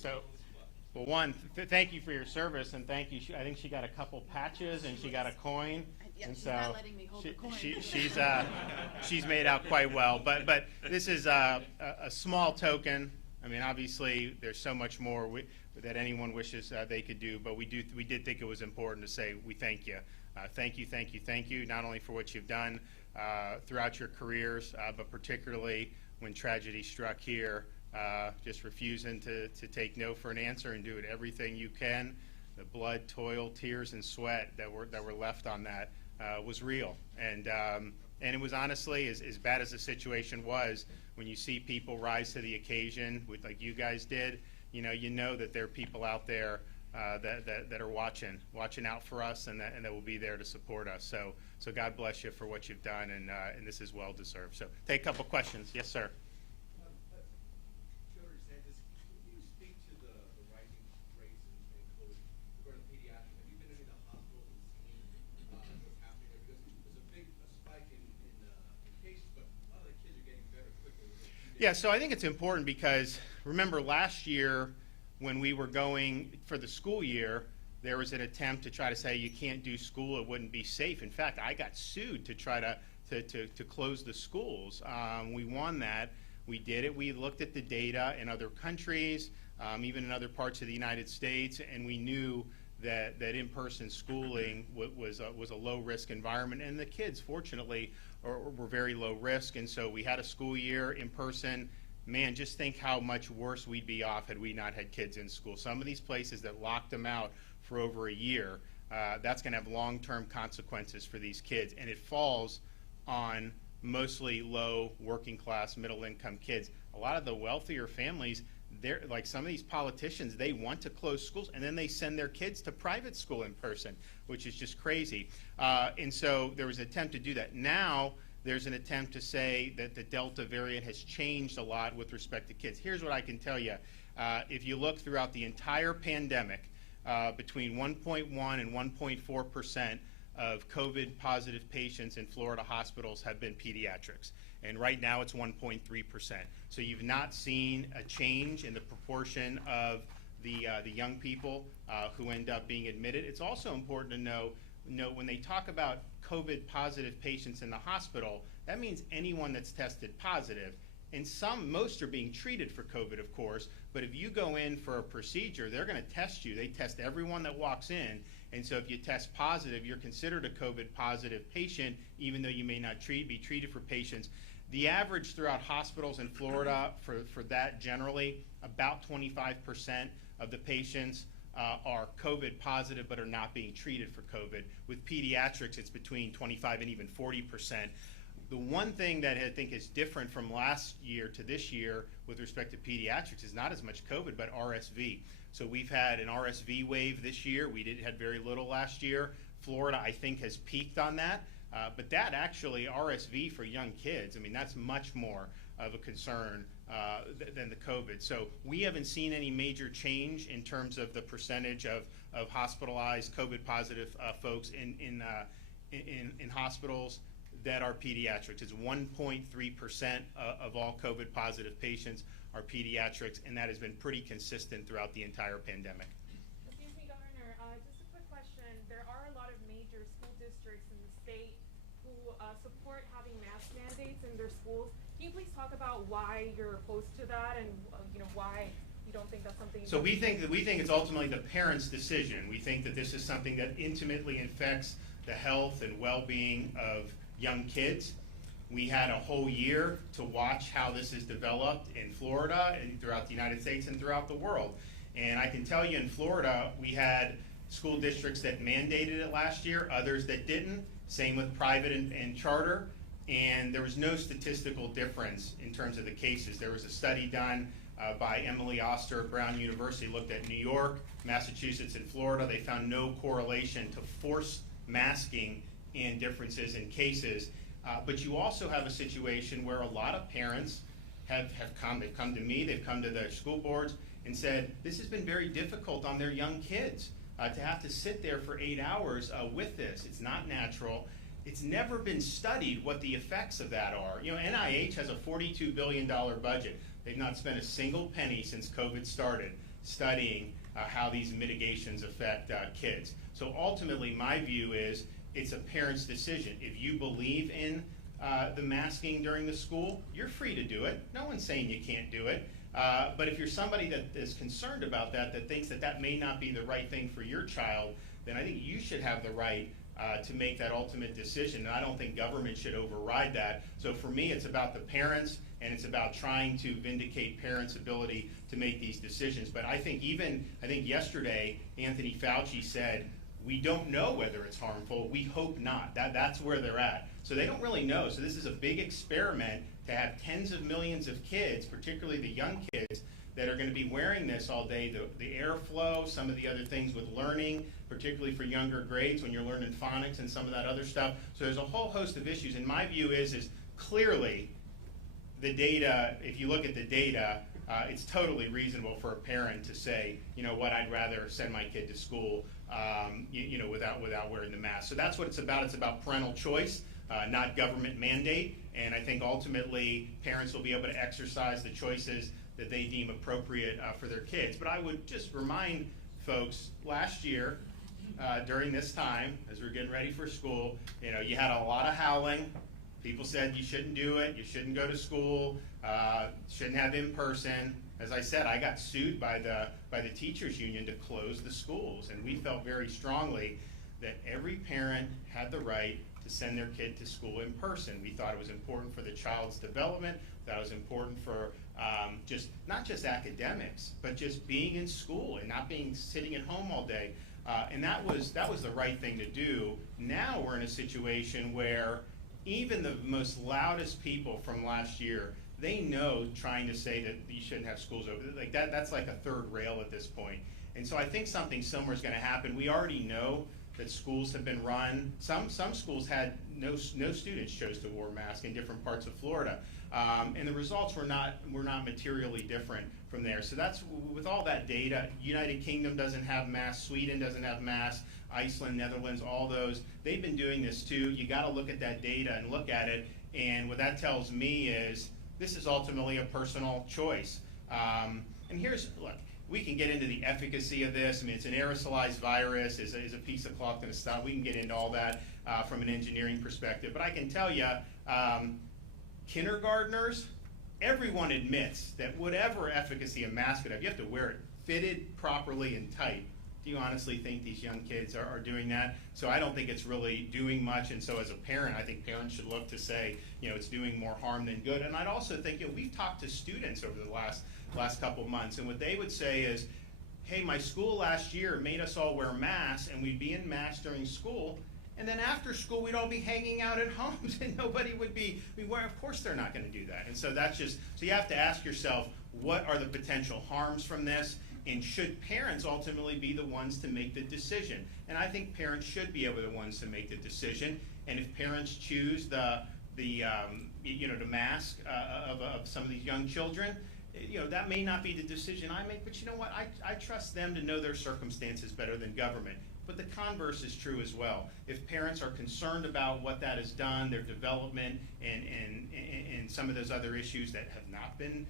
So, well, one, thank you for your service, and thank you. I think she got a couple patches, and she got a coin. Yeah, and she's so not letting me hold the coin. she's made out quite well. But this is a small token. I mean, obviously, there's so much more that anyone wishes they could do, but we did think it was important to say we thank you. Thank you, not only for what you've done throughout your careers, but particularly when tragedy struck here, just refusing to take no for an answer and doing everything you can. The blood, toil, tears, and sweat that were left on that was real, and it was honestly, as bad as the situation was, when you see people rise to the occasion, like you guys did, you know that there are people out there that are watching out for us, and that will be there to support us. So God bless you for what you've done, and this is well deserved. So take a couple questions. Yes, sir. Governor DeSantis, can you speak to the rising rates in COVID regarding pediatrics? Have you been into the hospitals and seen what's happening there? Because there's a big spike in cases, but a lot of the kids are getting better quickly. Yeah, so I think it's important because remember last year when we were going for the school year, there was an attempt to try to say you can't do school, it wouldn't be safe. In fact, I got sued to try to close the schools. We won that. We did it. We looked at the data in other countries, even in other parts of the United States, and we knew that in-person schooling was a low-risk environment, and the kids, fortunately, were very low risk, and so we had a school year in person. Man, just think how much worse we'd be off had we not had kids in school. Some of these places that locked them out for over a year, that's going to have long-term consequences for these kids, and it falls on mostly low working-class, middle-income kids. A lot of the wealthier families, they're like some of these politicians, they want to close schools, and then they send their kids to private school in person, which is just crazy. And so there was an attempt to do that. Now there's an attempt to say that the Delta variant has changed a lot with respect to kids. Here's what I can tell you. If you look throughout the entire pandemic, between 1.1 and 1.4% of COVID-positive patients in Florida hospitals have been pediatrics. And right now it's 1.3%. So you've not seen a change in the proportion of the young people who end up being admitted. It's also important to know when they talk about COVID-positive patients in the hospital, that means anyone that's tested positive. And most are being treated for COVID, of course, but if you go in for a procedure, they're going to test you. They test everyone that walks in, and so if you test positive, you're considered a COVID-positive patient, even though you may not be treated for patients. The average throughout hospitals in Florida for that generally, about 25% of the patients are COVID positive but are not being treated for COVID. With pediatrics, it's between 25 and even 40%. The one thing that I think is different from last year to this year with respect to pediatrics is not as much COVID, but RSV. So we've had an RSV wave this year. We had very little last year. Florida, I think, has peaked on that. But that actually, RSV for young kids, I mean, that's much more of a concern than the COVID. So we haven't seen any major change in terms of the percentage of hospitalized COVID-positive folks in hospitals that are pediatrics. It's 1.3% of all COVID-positive patients are pediatrics, and that has been pretty consistent throughout the entire pandemic. Excuse me, Governor, just a quick question. There are a lot of major school districts in the state who support having mask mandates in their schools. Can you please talk about why you're opposed to that, and why you don't think that's something? So we think it's ultimately the parents' decision. We think that this is something that intimately affects the health and well-being of young kids. We had a whole year to watch how this is developed in Florida and throughout the United States and throughout the world. And I can tell you in Florida, we had school districts that mandated it last year, others that didn't, same with private and charter, and there was no statistical difference in terms of the cases. There was a study done by Emily Oster at Brown University, looked at New York, Massachusetts, and Florida. They found no correlation to forced masking and differences in cases. But you also have a situation where a lot of parents they've come to me, they've come to their school boards and said, this has been very difficult on their young kids to have to sit there for 8 hours with this. It's not natural. It's never been studied what the effects of that are. NIH has a $42 billion budget. They've not spent a single penny since COVID started studying how these mitigations affect kids. So ultimately, my view is it's a parent's decision. If you believe in the masking during the school, you're free to do it. No one's saying you can't do it. But if you're somebody that is concerned about that, that thinks that that may not be the right thing for your child, then I think you should have the right to make that ultimate decision. And I don't think government should override that. So for me, it's about the parents, and it's about trying to vindicate parents' ability to make these decisions. But I think yesterday, Anthony Fauci said, we don't know whether it's harmful. We hope not. That's where they're at. So they don't really know. So this is a big experiment to have tens of millions of kids, particularly the young kids, that are going to be wearing this all day. The airflow, some of the other things with learning, particularly for younger grades when you're learning phonics and some of that other stuff. So there's a whole host of issues. And my view is clearly the data, if you look at the data, it's totally reasonable for a parent to say, you know what, I'd rather send my kid to school without wearing the mask. So that's what it's about. It's about parental choice, not government mandate. And I think ultimately parents will be able to exercise the choices that they deem appropriate for their kids. But I would just remind folks, last year during this time, as we were getting ready for school, you had a lot of howling. People said you shouldn't do it, you shouldn't go to school, shouldn't have in-person. As I said, I got sued by the teachers union to close the schools, and we felt very strongly that every parent had the right to send their kid to school in person. We thought it was important for the child's development, that it was important for not just academics, but just being in school and not being sitting at home all day. And that was the right thing to do. Now we're in a situation where even the most loudest people from last year, they know trying to say that you shouldn't have schools open. Like that's like a third rail at this point. And so I think something similar is going to happen. We already know that schools have been run. Some schools had no students chose to wear masks in different parts of Florida. And the results were not materially different from there. So that's, with all that data, United Kingdom doesn't have masks, Sweden doesn't have masks, Iceland, Netherlands, all those, they've been doing this too. You got to look at that data and look at it. And what that tells me is this is ultimately a personal choice. And look, we can get into the efficacy of this. I mean, it's an aerosolized virus. Is a piece of cloth going to stop? We can get into all that from an engineering perspective. But I can tell you, kindergartners, everyone admits that whatever efficacy a mask could have, you have to wear it fitted properly and tight. Do you honestly think these young kids are doing that? So I don't think it's really doing much. And so as a parent, I think parents should look to say, it's doing more harm than good. And I'd also think, we've talked to students over the last couple of months, and what they would say is, hey, my school last year made us all wear masks, and we'd be in masks during school, and then after school we'd all be hanging out at homes, and nobody would be. Of course they're not going to do that. And so so you have to ask yourself, what are the potential harms from this? And should parents ultimately be the ones to make the decision? And I think parents should be able to be the ones to make the decision. And if parents choose the mask of some of these young children, that may not be the decision I make. But you know what? I trust them to know their circumstances better than government. But the converse is true as well. If parents are concerned about what that has done, their development, and some of those other issues that have not been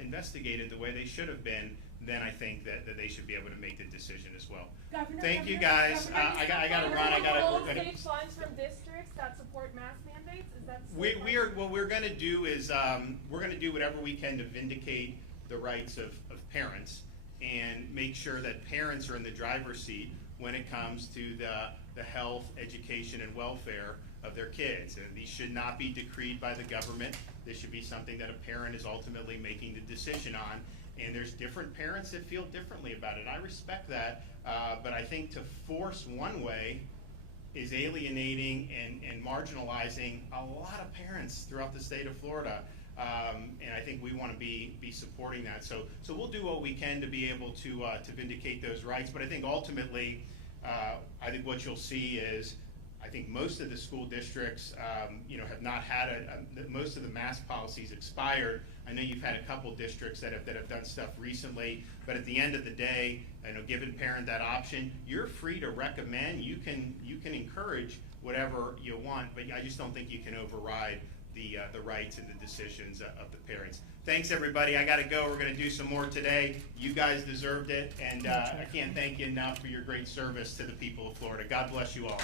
investigated the way they should have been, then I think that they should be able to make the decision as well. Governor, Thank you, guys. I got to run. State funds from districts that support mask mandates. Is that what we're going to do is we're going to do whatever we can to vindicate the rights of parents and make sure that parents are in the driver's seat when it comes to the health, education, and welfare of their kids. And these should not be decreed by the government. This should be something that a parent is ultimately making the decision on. And there's different parents that feel differently about it. I respect that, but I think to force one way is alienating and marginalizing a lot of parents throughout the state of Florida. And I think we want to be supporting that. So we'll do what we can to be able to vindicate those rights. But I think ultimately, I think what you'll see is, I think most of the school districts, have not had most of the mask policies expired. I know you've had a couple districts that have done stuff recently, but at the end of the day, giving parent that option, you're free to recommend. You can encourage whatever you want, but I just don't think you can override the rights and the decisions of the parents. Thanks, everybody. I got to go. We're going to do some more today. You guys deserved it, and I can't thank you enough for your great service to the people of Florida. God bless you all.